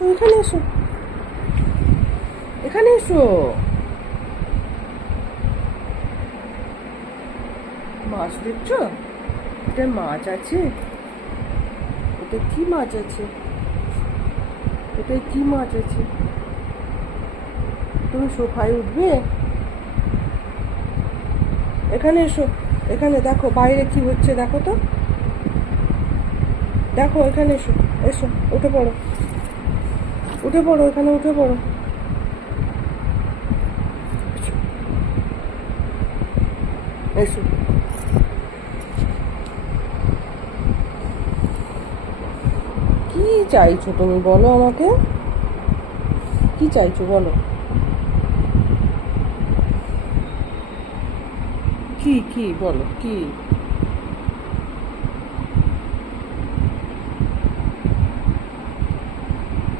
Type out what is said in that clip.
এখানে এসো, এখানে এসো। মাছ দেখছো? এটা মাছ আছে। এটা কি মাছ আছে? এটা কি মাছ আছে? তুমি সোফায় উঠবে? এখানে এসো, এখানে দেখো বাইরে কি হচ্ছে, দেখো তো। দেখো এখানে এসো, এসো, উঠে পড়ো, উঠে পড়ো, এখানে উঠে পড়ো। এসো। কি চাইছো তুমি, বলো আমাকে। কি চাইছো বলো। কি কি বলো কি?